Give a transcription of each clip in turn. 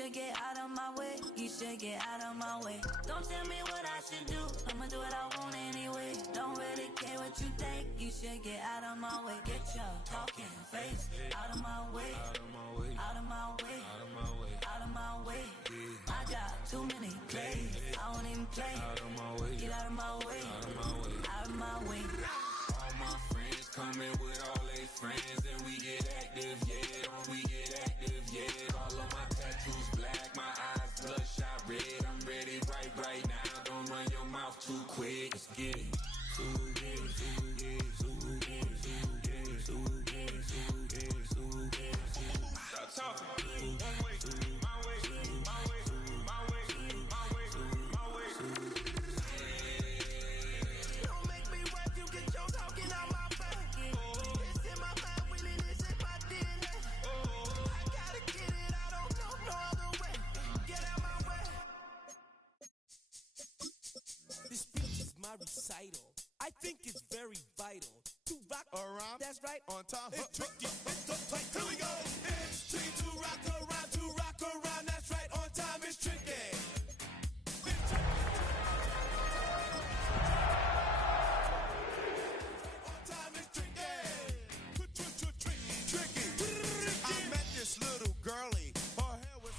should get out of my way. You should get out of my way. Don't tell me what I should do. I'ma do what I want anyway. Don't really care what you think. You should get out of my way. Get your talking face out of my way. Out of my way. Out of my way. Out of my way. Out of my way. I got too many plays. I won't even play. Out of my way. Get out of my way. Out of my way. Out of my way. All my friends coming with all their friends, and we get active, yeah. Don't we get active, yeah. All of my tattoos black, my eyes bloodshot red. I'm ready right now. Don't run your mouth too quick. Let's get it. Stop talking. One way, my way, my way, my way, my way, my way. Don't make me wipe you, get your talking out my face. It's in my mind, winning is in my DNA. I gotta get it, I don't know no other way. Get out my way. This speech is my recital. I think it's very vital to rock around. That's right, on time. It's tricky. It's so tight. Here we go. It's tricky to rock around. That's right, on time. It's tricky. It's tricky. On time. It's tricky. Tricky. I met this little girlie. Her hair was.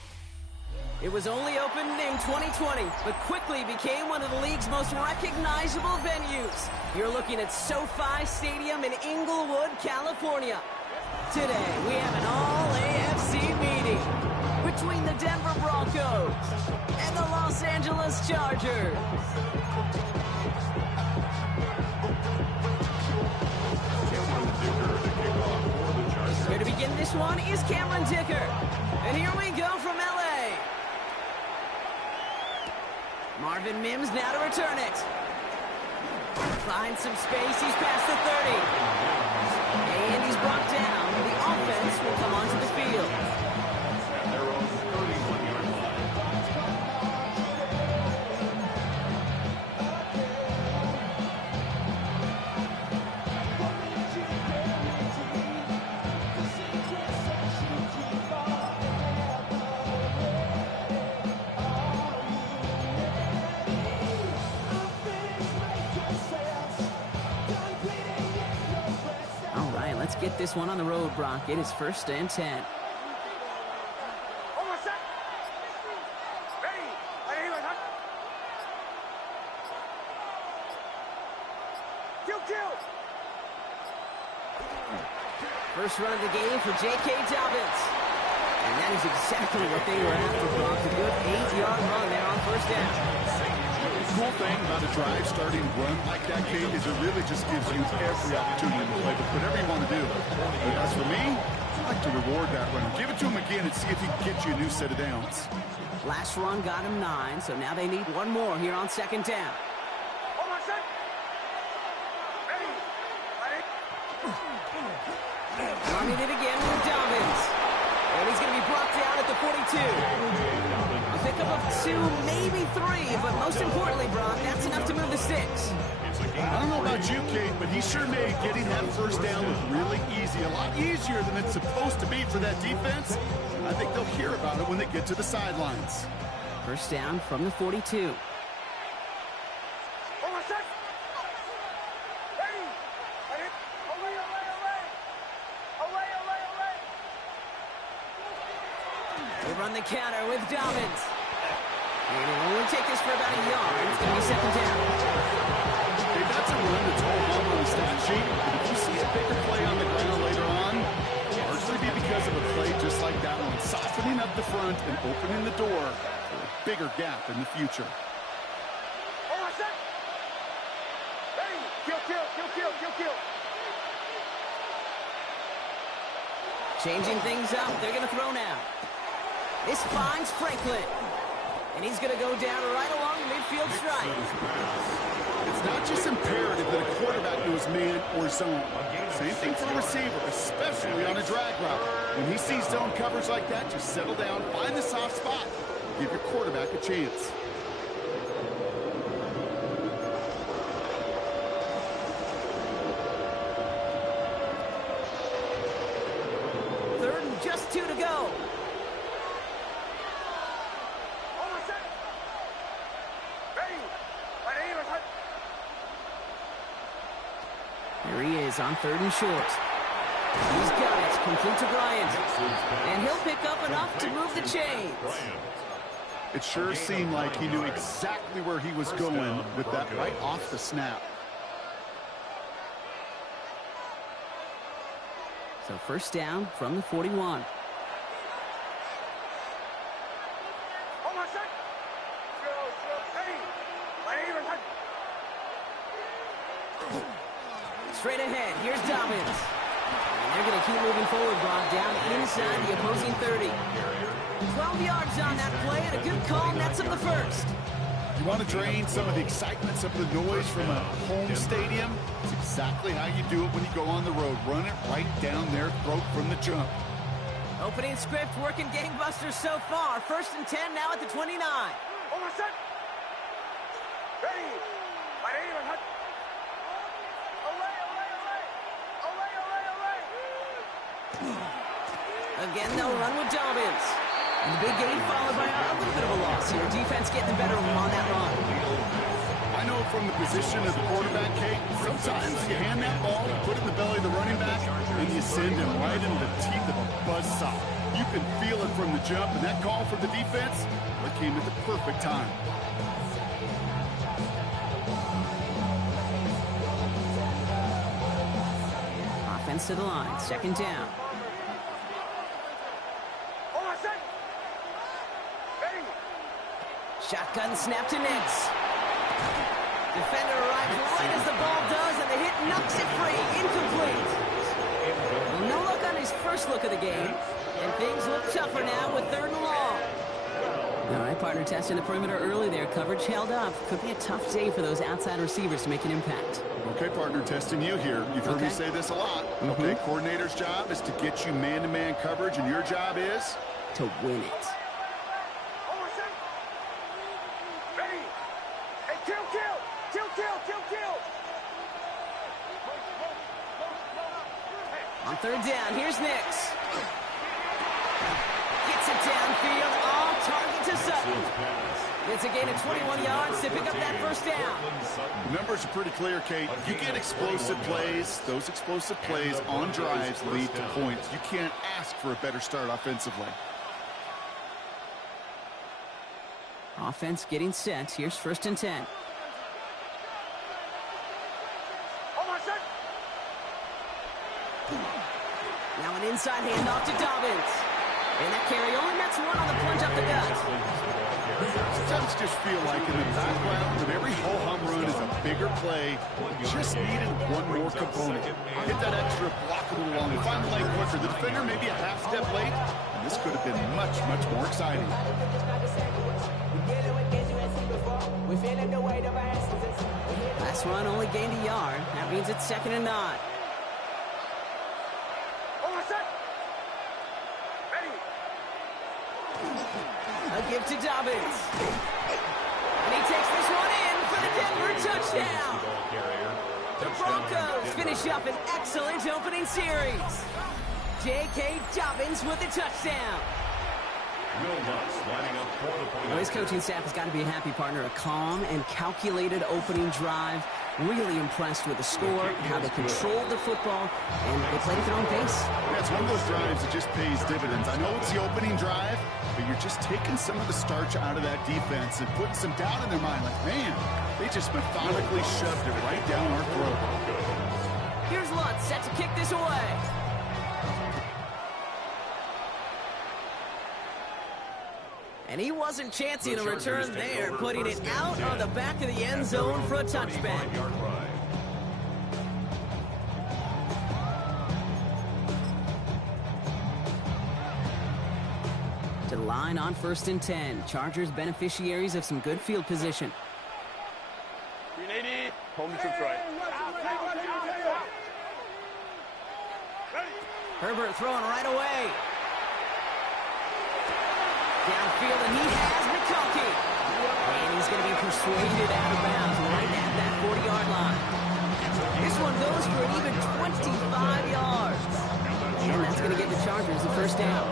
It was only opened in 2020, but quickly became one of the league's most recognizable venues. You're looking at SoFi Stadium in Inglewood, California. Today, we have an all-AFC meeting between the Denver Broncos and the Los Angeles Chargers. Here to begin this one is Cameron Dicker. And here we go from LA. Marvin Mims now to return it. Finds some space, he's past the 30. And he's brought down. The offense will come onto the field. At their own 31-yard line. Let's get this one on the road, Brock. It is 1st and 10. First run of the game for J.K. Dobbins. And that is exactly what they were after, Brock. A good 8-yard run there on 1st down. The cool thing about a drive starting run like that, Kate, is it really just gives you every opportunity to play with whatever you want to do. But as for me, I like to reward that runner. Give it to him again and see if he can get you a new set of downs. Last run got him 9, so now they need one more here on 2nd down. Running it again with Dobbins. And he's going to be brought down at the 42. A pickup of 2, maybe 3, but most importantly, Brock, that's enough to move the 6. I don't know about you, Kate, but he sure made getting that 1st down look really easy. A lot easier than it's supposed to be for that defense. I think they'll hear about it when they get to the sidelines. 1st down from the 42. They run the counter with Dobbins. And he'll only take this for about a yard. It's going to be 2nd down. Hey, that's a run that's all home on the stat sheet. But if you see a bigger play on the ground later on, largely be because of a play just like that one, softening up the front and opening the door for a bigger gap in the future. Kill. Changing things up. They're going to throw now. This finds Franklin. And he's going to go down right along the midfield stripe. It's not just imperative that a quarterback knows man or zone. Same thing for a receiver, especially on a drag route. When he sees zone coverage like that, just settle down, find the soft spot, give your quarterback a chance. Third and just 2 to go. is on 3rd and short. He's got it, complete to Bryant. And he'll pick up enough to move the chains. It sure seemed like he knew exactly where he was going with that right off the snap. So first down from the 41. Straight ahead, here's Dobbins. And they're going to keep moving forward, Bob, down inside the opposing 30. 12 yards on that play, and a good call nets him the first. You want to drain some of the excitement, some of the noise from a home stadium? It's exactly how you do it when you go on the road. Run it right down their throat from the jump. Opening script working gangbusters so far. 1st and 10 now at the 29. Again, they'll run with Dobbins. And the big gain followed by a little bit of a loss here. Defense getting the better of them on that run. I know from the position of the quarterback, Kate, sometimes you hand that ball, put it in the belly of the running back, and you send him right into the teeth of a buzzsaw. You can feel it from the jump, and that call for the defense, it came at the perfect time. Offense to the line, 2nd down. Shotgun snap to Nix. Defender arrives right as the ball does, and the hit knocks it free. Incomplete. Well, no look on his first look of the game, and things look tougher now with 3rd and long. All right, partner, testing the perimeter early there. Coverage held up. Could be a tough day for those outside receivers to make an impact. Okay, partner, testing you here. You've heard me say this a lot. Okay, coordinator's job is to get you man-to-man coverage, and your job is? To win it. On 3rd down, here's Nix. Gets it downfield, all target to Sutton. It's a gain of 21 yards to pick up that 1st down. The numbers are pretty clear, Kate. You get explosive plays. Those explosive plays on drives lead to points. You can't ask for a better start offensively. Offense getting set. Here's 1st and 10. Now an inside handoff to Dobbins. And that carry only nets one on the plunge up the gut. Sometimes just feel like in the background of every ho-hum run is a bigger play. Just needed one more component. Hit that extra block a little longer. Find the lane quicker. The defender maybe a half step late. And this could have been much, much more exciting. Last run only gained a yard. That means it's 2nd and 9. A give to Dobbins. And he takes this one in for the Denver touchdown. The Broncos finish up an excellent opening series. J.K. Dobbins with the touchdown. Well, his coaching staff has got to be a happy partner. A calm and calculated opening drive. Really impressed with the score, how they controlled the football, and they played at their own pace. Yeah, it's one of those drives that just pays dividends. I know it's the opening drive, but you're just taking some of the starch out of that defense and putting some doubt in their mind. Like, man, they just methodically shoved it right down our throat. Here's Lutz set to kick this away. And he wasn't chancing a return there, putting it out on the back of the end zone for a touchback. To the line on 1st and 10. Chargers beneficiaries of some good field position. 380. Home to right. Herbert throwing right away. Downfield, and he has McCulkey. And he's going to be persuaded out of bounds right at that 40-yard line. This one goes for an even 25 yards. And that's going to get the Chargers the 1st down.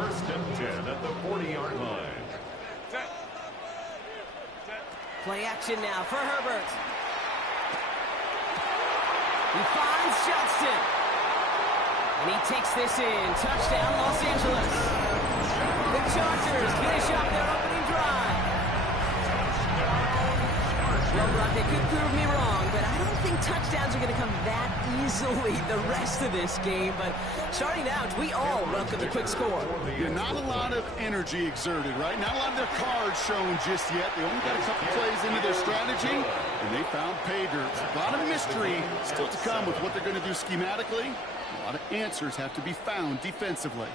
1st and 10 at the 40-yard line. Play action now for Herbert. He finds Johnston. And he takes this in. Touchdown, Los Angeles. The Chargers finish up their opening drive. Well, Brock, they could prove me wrong, but I don't think touchdowns are going to come that easily the rest of this game. But starting out, we all welcome the quick score. Yeah, not a lot of energy exerted, right? Not a lot of their cards shown just yet. They only got a couple plays into their strategy, and they found pay dirt. A lot of mystery still to come with what they're going to do schematically. A lot of answers have to be found defensively.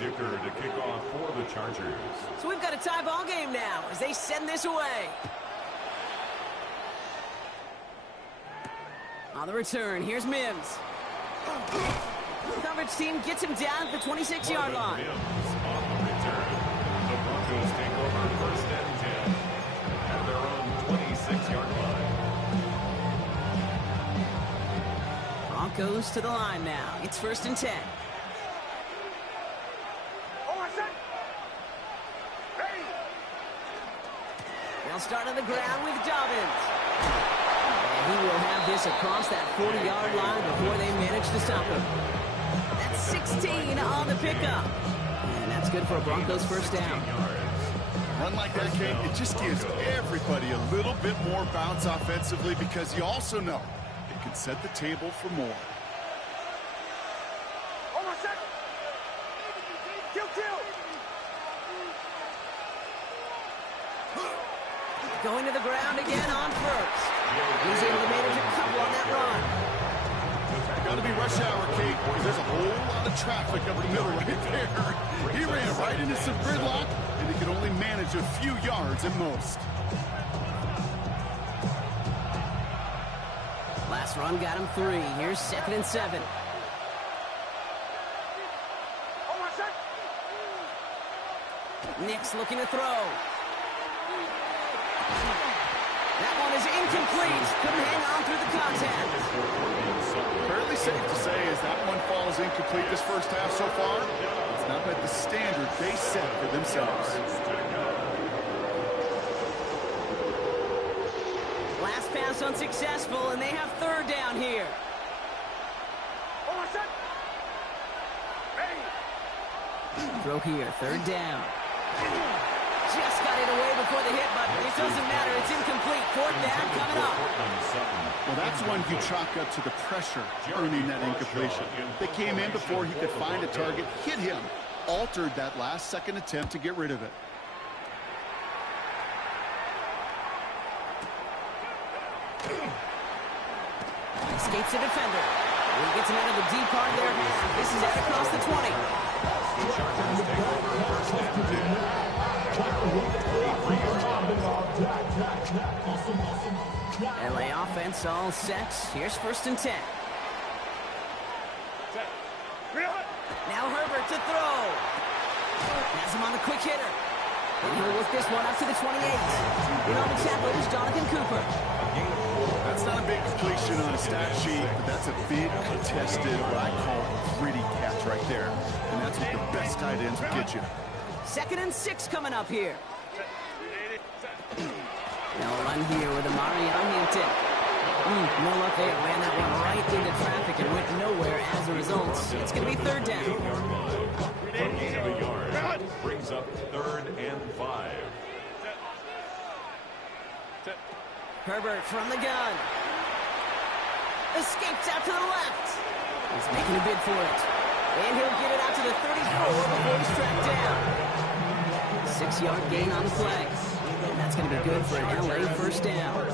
Dicker to kick off for the Chargers. So we've got a tie ball game now as they send this away. On the return, here's Mims. Coverage team gets him down at the 26-yard line. Mims on the return. The Broncos take over first and 10 at their own 26-yard line. Broncos to the line now. It's first and 10. They'll start on the ground with Dobbins. And he will have this across that 40-yard line before they manage to stop him. That's 16 on the pickup. And that's good for a Broncos first down. Run like that, Kate, it just gives everybody a little bit more bounce offensively because you also know it can set the table for more. Going to the ground again on first. He's able to manage a couple on that run. Got to be rush hour, Kate, because there's a whole lot of traffic up the middle right there. He ran right into some gridlock, and he could only manage a few yards at most. Last run got him 3. Here's second and 7. Nick's looking to throw. That one is incomplete. Couldn't hang on through the contact. Fairly safe to say as that one falls incomplete this first half so far, it's not met the standard they set for themselves. Last pass unsuccessful, and they have third down here. Throw here, third down. Just got it away before the hit, but it doesn't matter. It's incomplete. Fourth down coming up. Well, that's one you chalk up to the pressure earning that incompletion. They came in before he could find a target, hit him, altered that last second attempt to get rid of it. Escapes the defender. He gets him out of the deep part of their half. This is out across the 20. Chargers take over first and 10. LA offense all set. Here's first and 10. Now Herbert to throw. Has him on the quick hitter. And he'll work this one up to the 28. In on the tackle is Jonathan Cooper. That's not a big completion on a stat sheet, but that's a big contested, what I call gritty catch right there. And that's what the best tight ends will get you. Second and 6 coming up here. They'll run here with Amari Huntington. No luck there. Ran that one right into traffic and went nowhere as a result. It's going to be third down. The yard brings up third and 5. Herbert from the gun. Escapes out to the left. He's making a bid for it. And he'll get it out to the 34 before he's tracked down. 6-yard gain on the play. And that's going to be good for an LA first down.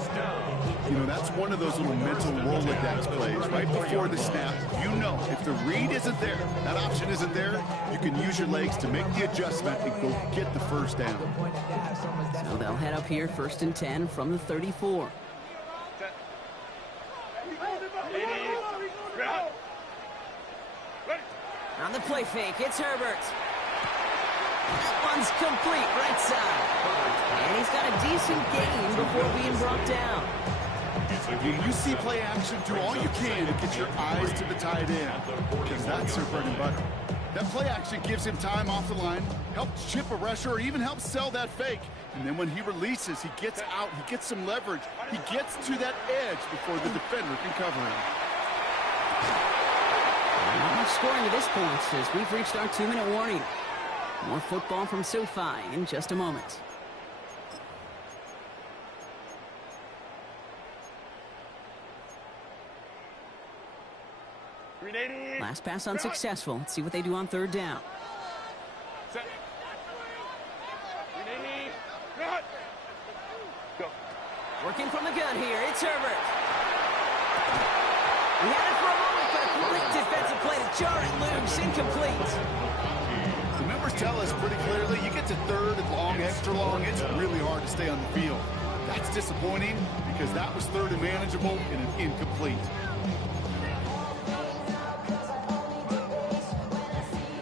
You know, that's one of those little mental Rolodex plays. Right before the snap, you know if the read isn't there, that option isn't there, you can use your legs to make the adjustment and go get the first down. So they'll head up here first and 10 from the 34. On the play fake, it's Herbert. That one's complete, right side. And he's got a decent gain before being brought down. When you see play action, do all you can to get your eyes to the tight end, because that's their bread and butter. That play action gives him time off the line, helps chip a rusher, or even helps sell that fake. And then when he releases, he gets out, he gets some leverage. He gets to that edge before the defender can cover him. Not much scoring to this point as we've reached our 2-minute warning. More football from SoFi in just a moment. Last pass unsuccessful. Let's see what they do on third down. Working from the gun here, it's Herbert. He had it for a moment, but a great defensive play to jar it loose, incomplete. The numbers tell us pretty clearly, you get to third and long, extra long, it's really hard to stay on the field. That's disappointing because that was third and manageable and an incomplete.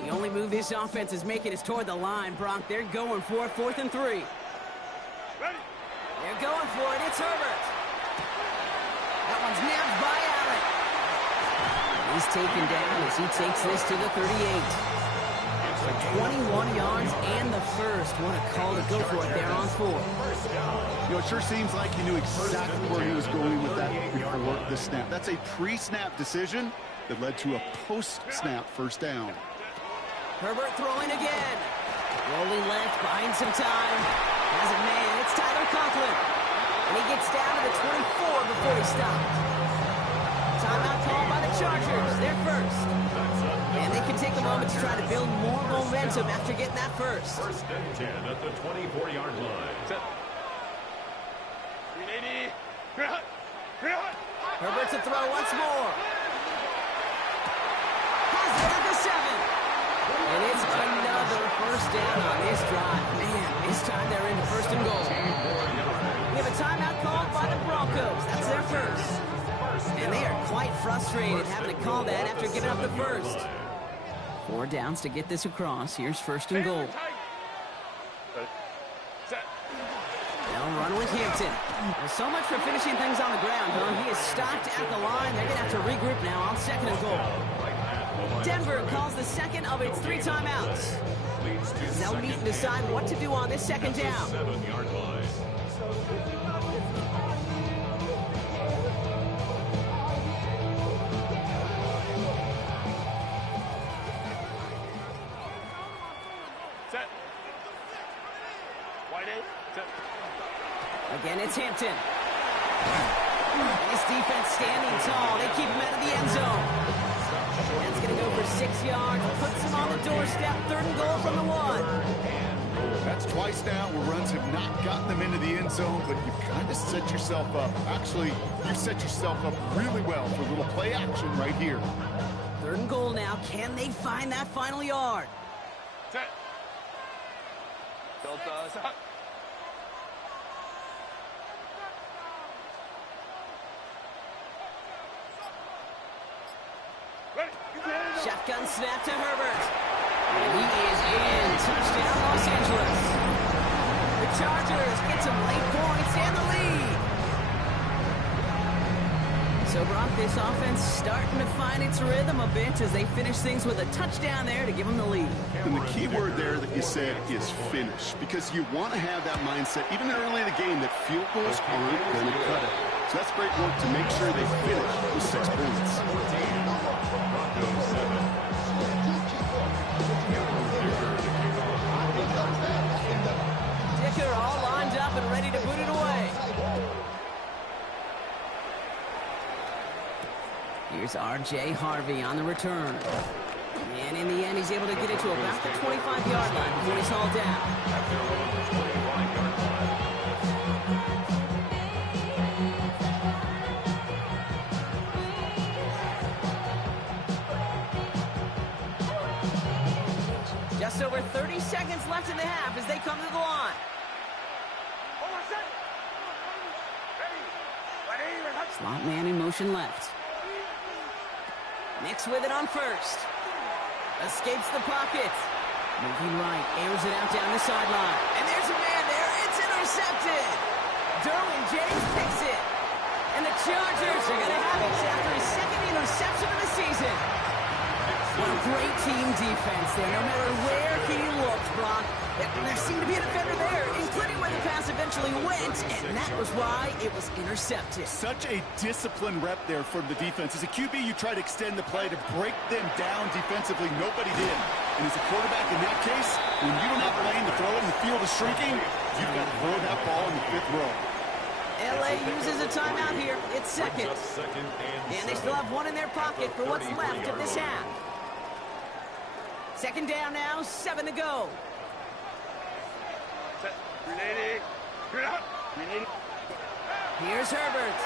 The only move this offense is making is toward the line, Brock. They're going for it, 4th and 3. They're going for it. It's Herbert. That one's nabbed by Allen. He's taken down as he takes this to the 38. For 21 yards and the first. What a call to go for it there on 4. You know, it sure seems like he knew exactly where he was going with that before the snap. That's a pre-snap decision that led to a post-snap first down. Herbert throwing again. Rolling left, buying some time. Has a man. It's Tyler Conklin. And he gets down to the 24 before he stops. Timeout called by the Chargers. They're first. And they can take a moment to try to build more momentum after getting that first. First and 10 at the 24-yard line. Herbert to throw once more. Has it at the 7. And it's another first down on this drive. Man, this time they're into 1st and goal. We have a timeout called by the Broncos. That's their first. And they are quite frustrated having to call that after giving up the first. 4 downs to get this across. Here's 1st and goal. They'll run with Hampton. Well, so much for finishing things on the ground, huh? He is stopped at the line. They're going to have to regroup now on 2nd and goal. Denver calls the second of its 3 timeouts. They'll meet and decide what to do on this 2nd down. 7-yard line. Again, it's Hampton. This defense standing tall. They keep him out of the end zone. That's going to go for 6 yards. Puts him on the doorstep. 3rd and goal from the 1. That's twice now where runs have not gotten them into the end zone, but you've kind of set yourself up. Actually, you set yourself up really well for a little play action right here. 3rd and goal now. Can they find that final yard? Shotgun snap to Herbert. And he is in. Touchdown, Los Angeles. The Chargers get some late points and the lead. So, Brock, this offense starting to find its rhythm a bit as they finish things with a touchdown there to give them the lead. And the key word there that you said is finish, because you want to have that mindset, even early in the game, that field goals aren't going to cut it. So that's great work to make sure they finish with 6 points. Dicker all lined up and ready to boot it away. Here's R.J. Harvey on the return. And in the end, he's able to get it to about the 25-yard line before he's hauled down. Just over 30 seconds left in the half as they come to the line. Slot man in motion left. Nix with it on first. Escapes the pocket. Moving right, airs it out down the sideline. And there's a man there. It's intercepted. Derwin James picks it. And And the Chargers are going to have it after his second interception of the season. What a great team defense there. No matter where he looked, Brock, there seemed to be a defender there, including where the pass eventually went, and that was why it was intercepted. Such a disciplined rep there from the defense. As a QB, you try to extend the play to break them down defensively. Nobody did. And as a quarterback in that case, when you don't have a lane to throw it and the field is shrinking, you've got to throw that ball in the 5th row. LA uses a timeout here. It's second. And they still have one in their pocket for what's left of this half. Second down now, 7 to go. Here's Herbert.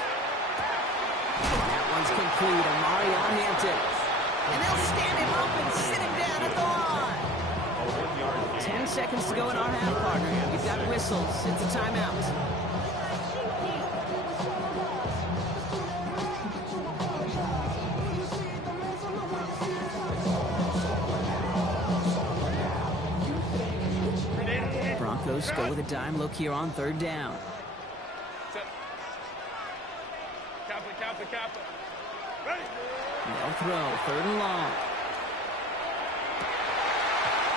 That one's complete. Amari on Hampton. And they'll stand him up and sit him down at the line. 10 seconds to go in our half, partner. We've got whistles. It's a timeout. Broncos go with a dime look here on 3rd down. They'll throw 3rd and long.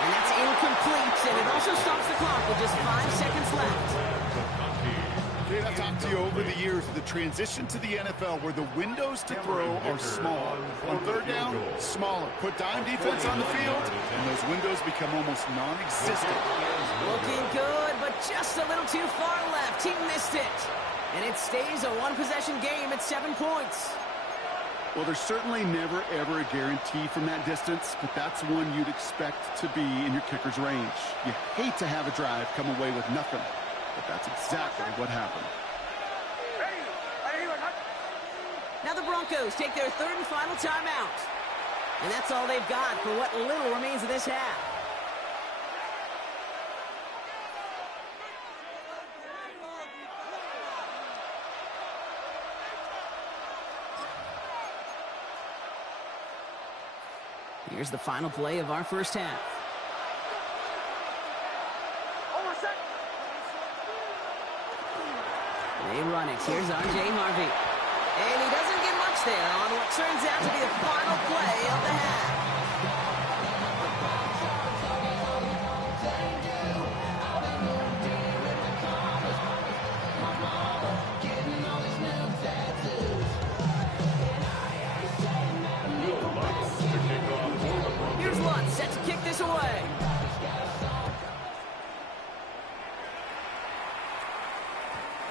And that's incomplete, and it also stops the clock with just 5 seconds left. Dave, I've talked to you over the years of the transition to the NFL where the windows to throw are small. On 3rd down, smaller. Put dime defense on the field, and those windows become almost non-existent. Looking good, but just a little too far left. He missed it. And it stays a one-possession game at 7 points. Well, there's certainly never, ever a guarantee from that distance, but that's one you'd expect to be in your kicker's range. You hate to have a drive come away with nothing, but that's exactly what happened. Now the Broncos take their 3rd and final timeout. And that's all they've got for what little remains of this half. Here's the final play of our first half. They run it. Here's R.J. Harvey. And he doesn't get much there on what turns out to be the final play of the half. Here's Lutz set to kick this away.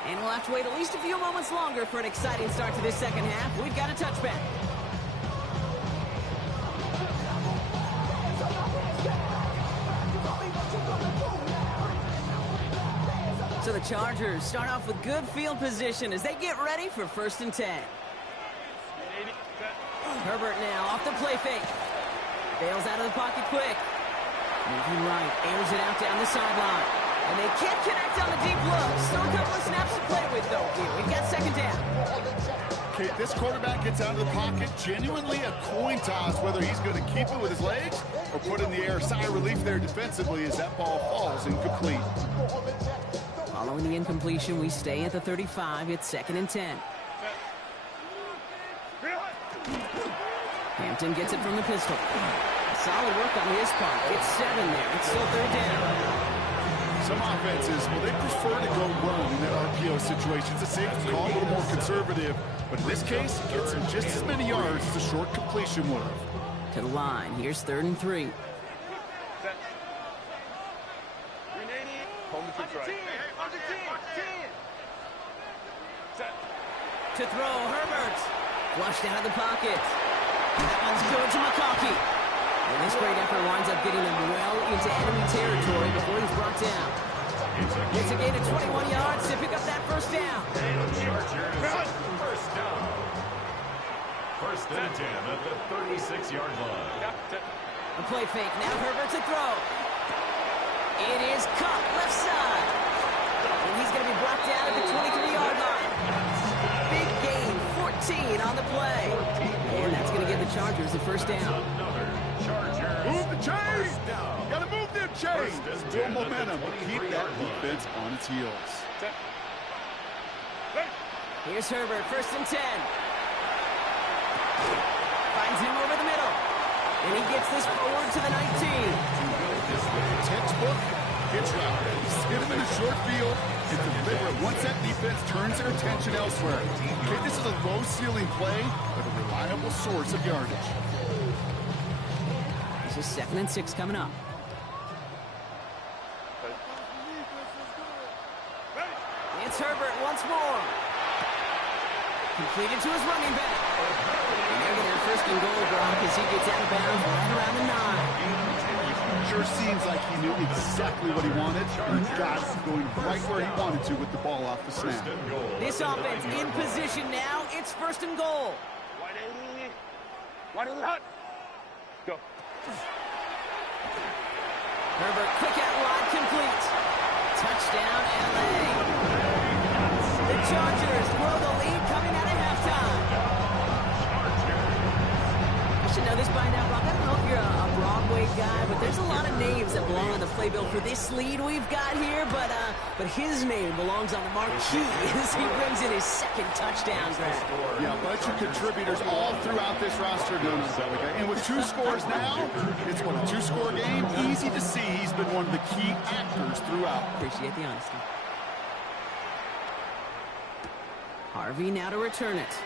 And we'll have to wait at least a few moments longer for an exciting start to this second half. We've got a touchback. So the Chargers start off with good field position as they get ready for 1st and 10. Herbert now off the play fake. Bails out of the pocket quick. Moving right, airs it out down the sideline. And they can't connect on the deep look. Still a couple of snaps to play with, though, here. We've got 2nd down. Okay, this quarterback gets out of the pocket. Genuinely a coin toss whether he's going to keep it with his legs or put in the air. Sigh of relief there defensively as that ball falls incomplete. Following the incompletion, we stay at the 35. It's 2nd and 10. Hampton gets it from the pistol. Solid work on his part. It's 7 there. It's still 3rd down. Some offenses, well, they prefer to go run in that RPO situation. It's a safe call, a little more conservative. But in this case, it gets him just as many yards as a short completion would have. To the line. Here's 3rd and 3. To throw, Herbert. Flushed out of the pocket. That one's good to McConkey. And this great effort winds up getting him well into enemy territory before he's brought down. It's a gain of 21 yards to pick up that 1st down. First down. 1st and 10 at the 36-yard line. A play fake. Now Herbert to throw. It is caught left side. And he's going to be brought down at the 23-yard line. Big gain, 14 on the play. And that's going to give the Chargers the 1st down. Move the chains! Got to move them chains! Build momentum, but keep that defense on its heels. Here's Herbert, 1st and 10. Finds him over the middle. And he gets this forward to the 19. Textbook pitch route. Hit him in a short field. It's deliberate once that defense turns their attention elsewhere. Okay, this is a low-ceiling play, but a reliable source of yardage. This is 2nd and 6 coming up. It's Herbert once more. Completed to his running back. And they're going to have 1st and goal, Brock, as he gets out of bounds right around the 9. Sure seems like he knew exactly what he wanted, and he got it going right where he wanted to with the ball off the snap. This offense in position now. It's 1st and goal. Go. Herbert, quick out wide, complete. Touchdown, LA. The Chargers grow the lead coming out of halftime. You should know this by now, Brock. I don't know if you're a Broadway guy, but there's a lot of names that belong on the playbill for this lead we've got here, but his name belongs on the marquee as he brings in his 2nd touchdown grab. Yeah, a bunch of contributors all throughout this roster doing this. And with 2 scores now, it's what, a 2-score game? Easy to see he's been one of the key actors throughout. Appreciate the honesty. Harvey now to return it.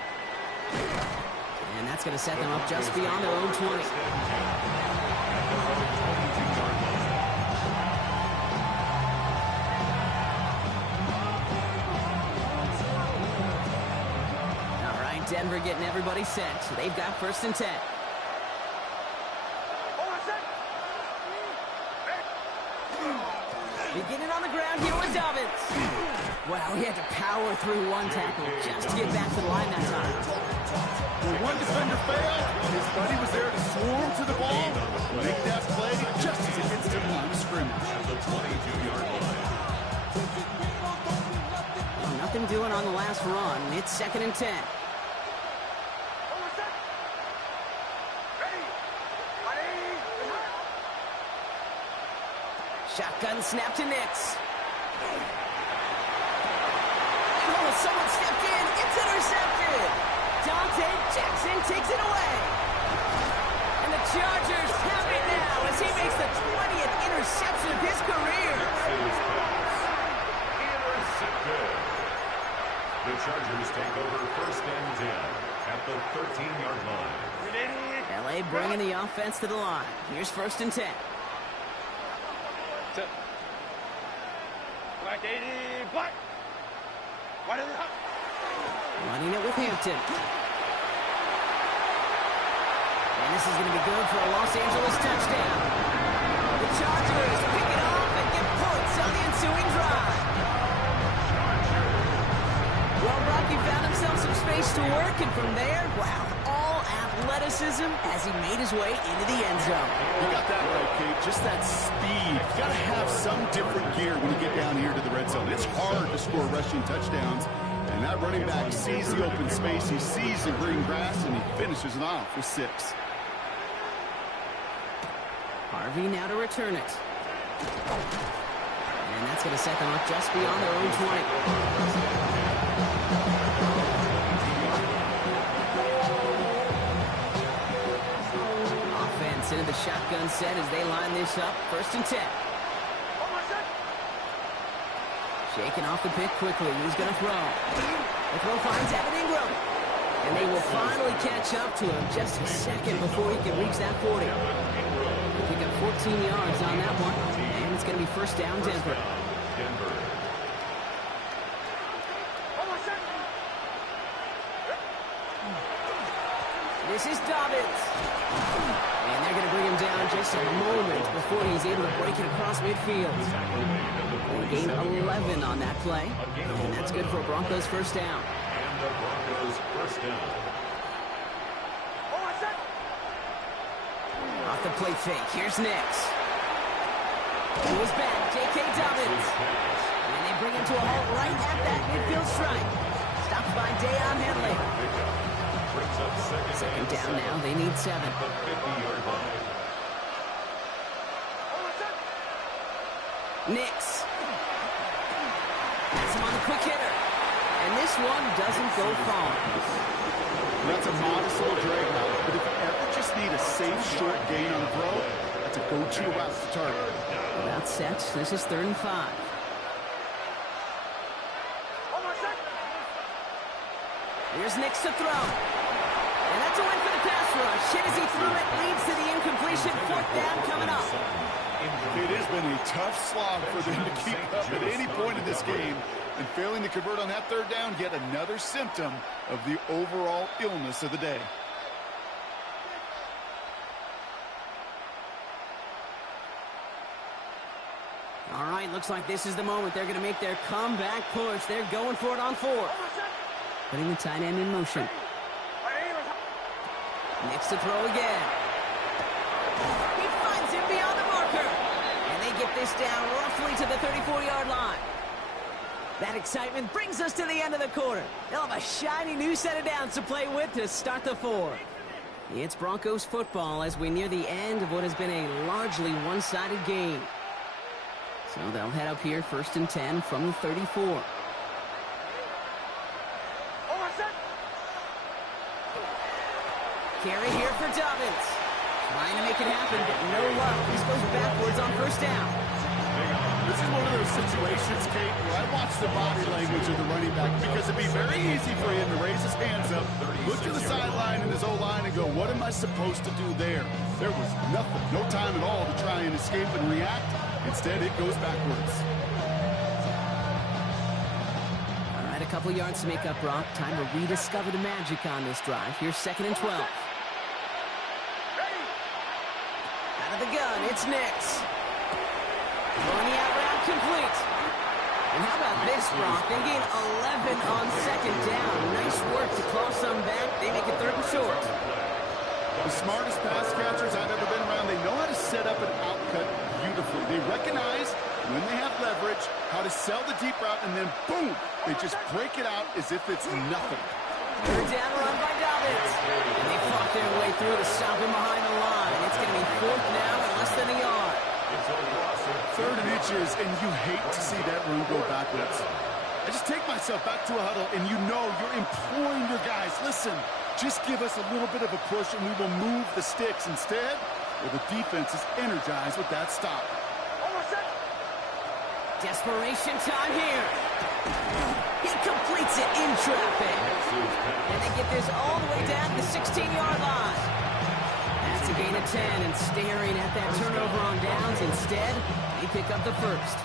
And that's going to set them up just beyond their own 20. All right, Denver getting everybody set. So they've got 1st and 10. Beginning on the ground here with Dobbins. Wow, he had to power through one tackle just to get back to the line that time. When one defender failed, his buddy was there to swarm to the ball, make that play just as it gets to the line of scrimmage. Well, nothing doing on the last run. It's 2nd and 10. Shotgun snap to Nix. Oh, someone stepped in. It's intercepted. Dante Jackson takes it away. And the Chargers have it now as he makes the 20th interception of his career. Intercepted. The Chargers take over 1st and 10 at the 13-yard line. LA bringing the offense to the line. Here's 1st and 10. Black. Running it with Hampton. And this is going to be good for a Los Angeles touchdown. The Chargers pick it off and get points on the ensuing drive. Well, Rocky found himself some space to work, and from there, wow, all athleticism as he made his way into the end zone. You got that right, Kate. Just that speed. You got to have some different gear when you get down here to the red zone. It's hard to score rushing touchdowns. And that running back sees the open space, he sees the green grass, and he finishes it off with 6. Harvey now to return it. And that's going to set them up just beyond their own 20. Offense into the shotgun set as they line this up. 1st and 10. Shaking off the pick quickly. He's going to throw. The throw finds Evan Ingram. And they will finally catch up to him just a second before he can reach that 40. Pick up 14 yards on that one. And it's going to be 1st down, Denver. This is Dobbins. And they're going to bring him down just a moment before he's able to break it across midfield. They gain 11 on that play. And that's good for a Broncos 1st down. And the Broncos 1st down. Off the play fake. Here's Nix. He was back. J.K. Dobbins. And they bring him to a halt right at that midfield strike. Stopped by Deion Henley. Second down now. They need 7. The 50-yard line. Nix. Has him on the quick hitter. and this one doesn't go far. That's a modest little drag route, but if you ever just need a safe, short gain on a throw, that's a go-to route to target. About set. This is 3rd and 5. Here's Nix to throw. And that's a win for the pass rush. Hit as he threw it, leads to the incompletion. 4th down coming up. It has been a tough slog for them to keep up at any point in this game. And failing to convert on that 3rd down, yet another symptom of the overall illness of the day. All right, looks like this is the moment. They're going to make their comeback push. They're going for it on 4th. Putting the tight end in motion. Nix to throw again. He finds him beyond the marker. And they get this down roughly to the 34-yard line. That excitement brings us to the end of the quarter. They'll have a shiny new set of downs to play with to start the 4th. It's Broncos football as we near the end of what has been a largely one-sided game. So they'll head up here 1st and 10 from the 34. Carry here for Dobbins. Trying to make it happen, but no luck. This goes backwards on 1st down. This is one of those situations, Kate, where I watch the body language of the running back because it'd be very easy for him to raise his hands up, look to the sideline in his O-line and go, what am I supposed to do there? There was nothing, no time at all to try and escape and react. Instead, it goes backwards. All right, a couple yards to make up, Brock. Time to rediscover the magic on this drive. Here's 2nd and 12. Out of the gun, it's Nix. Throwing the out route complete. And how about this, Brock? They gain 11 on 2nd down. Nice work to claw some back. They make it 3rd and short. The smartest pass catchers I've ever been around, they know how to set up an outcut beautifully. They recognize when they have leverage, how to sell the deep route, and then boom, they just break it out as if it's nothing. 3rd down run by Dobbins. And they fought their way through to stop him behind the line. It's going to be 4th down and less than a yard. 3rd and inches, and you hate to see that run go backwards. I just take myself back to a huddle, and you know you're imploring your guys, listen, just give us a little bit of a push, and we will move the sticks. Instead, well, the defense is energized with that stop. Desperation time here. He completes it in traffic. And they get this all the way down to the 16-yard line. That's a gain of 10, and staring at that turnover on downs. Instead, they pick up the 1st.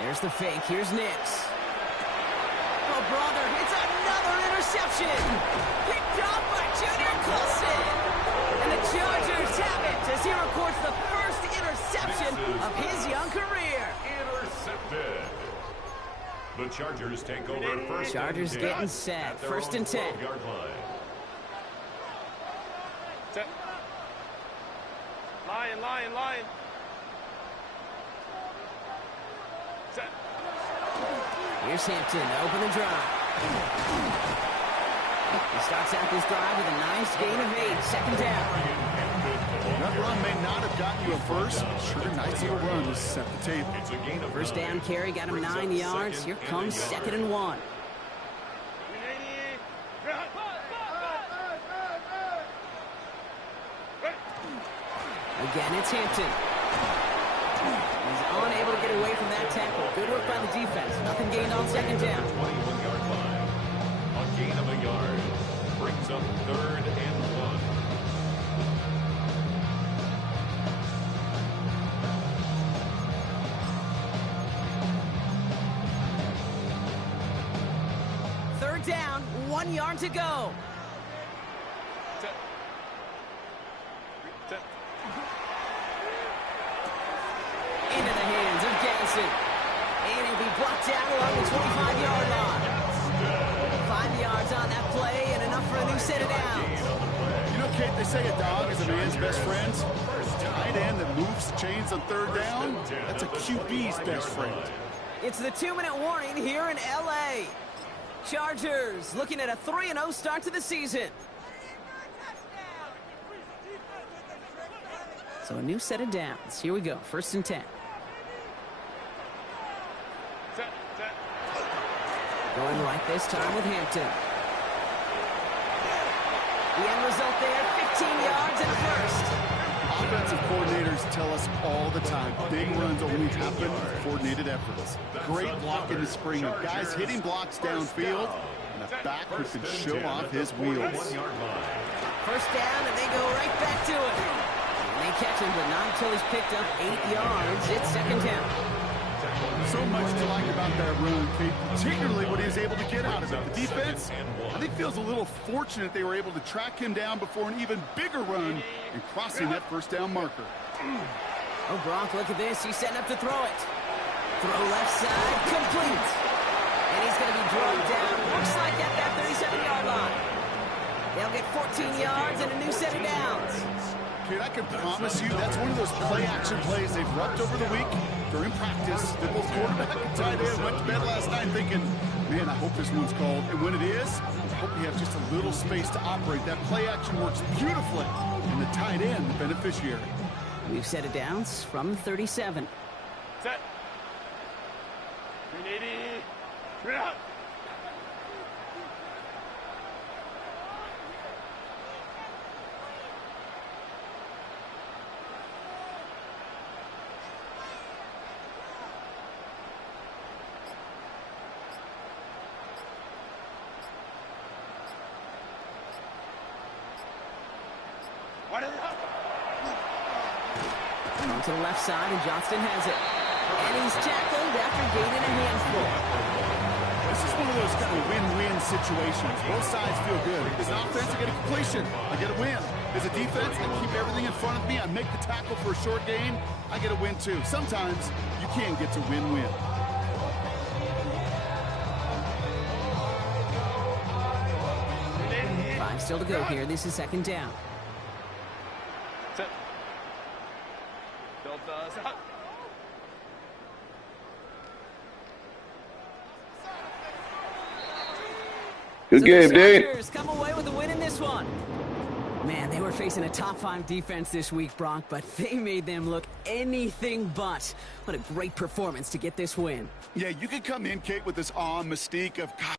There's the fake. Here's Nix. Oh, brother, it's another interception. Picked off by Junior Colson. And the Chargers have it as he records the first interception of his young career. Intercepted. The Chargers take over 1st. Chargers and 10 getting set. at their 1st own and 10. 12-yard line. Set. Line. Set. Here's Hampton to open the drive. He starts out this drive with a nice gain of 8. 2nd down. That run may not have gotten you a first, but sure, nice little run to set the table. It's a gain of 1st down carry, got him 9 yards. Here comes 2nd and 1. Again, it's Hampton. He's unable to get away from that tackle. Good work by the defense. Nothing gained on 2nd down. 21-yard line. A gain of a yard. Brings up 3rd and 1. Third down, 1 yard to go. Set. Set. Into the hands of Gadsden. And he'll be blocked down along the 25-yard line. 5 yards on that play and enough for a new set of downs. You know, Kate, they say a dog is a man's best friend. Tight end that moves chains on 3rd down, that's a QB's best friend. It's the 2-minute warning here in LA. Chargers looking at a 3-0 start to the season. So a new set of downs. Here we go. 1st and 10. Set. Going right this time with Hampton. The end result there, 15 yards and a first. Offensive coordinators tell us all the time, big runs only happen with coordinated efforts. Great block in the spring of guys hitting blocks downfield, and a back who can show off his wheels. 1st down, and they go right back to it. And they catch him, but not until he's picked up 8 yards. It's 2nd down. So much to like about that run, Kate, particularly what he was able to get out of it. The defense, I think, feels a little fortunate they were able to track him down before an even bigger run and crossing that 1st down marker. Oh, Gronk, look at this. He's setting up to throw it. Throw left side, complete. And he's going to be drugged down, looks like at that 37-yard line. They'll get 14 yards and a new set of downs. Kid, I can promise you that's one of those play-action plays they've repped over the week during practice. The both quarterback and tight end went to bed last night thinking, man, I hope this one's called. And when it is, I hope we have just a little space to operate. That play-action works beautifully, and the tight end, the beneficiary. We've set it downs from 37. Set. 380. Bring it up. On to the left side, and Johnston has it. And he's tackled after gaining a handful. This is one of those kind of win-win situations. Both sides feel good. As an offense, I get a completion. I get a win. As a defense, I keep everything in front of me. I make the tackle for a short gain. I get a win, too. Sometimes you can get to win-win. Five still to go here. This is 2nd down. Set. Build us up. Good game, Dave. Chargers come away with a win in this one. Man, they were facing a top 5 defense this week, Bronk, but they made them look anything but. What a great performance to get this win. Yeah, you could come in, Kate, with this awe and mystique of, God,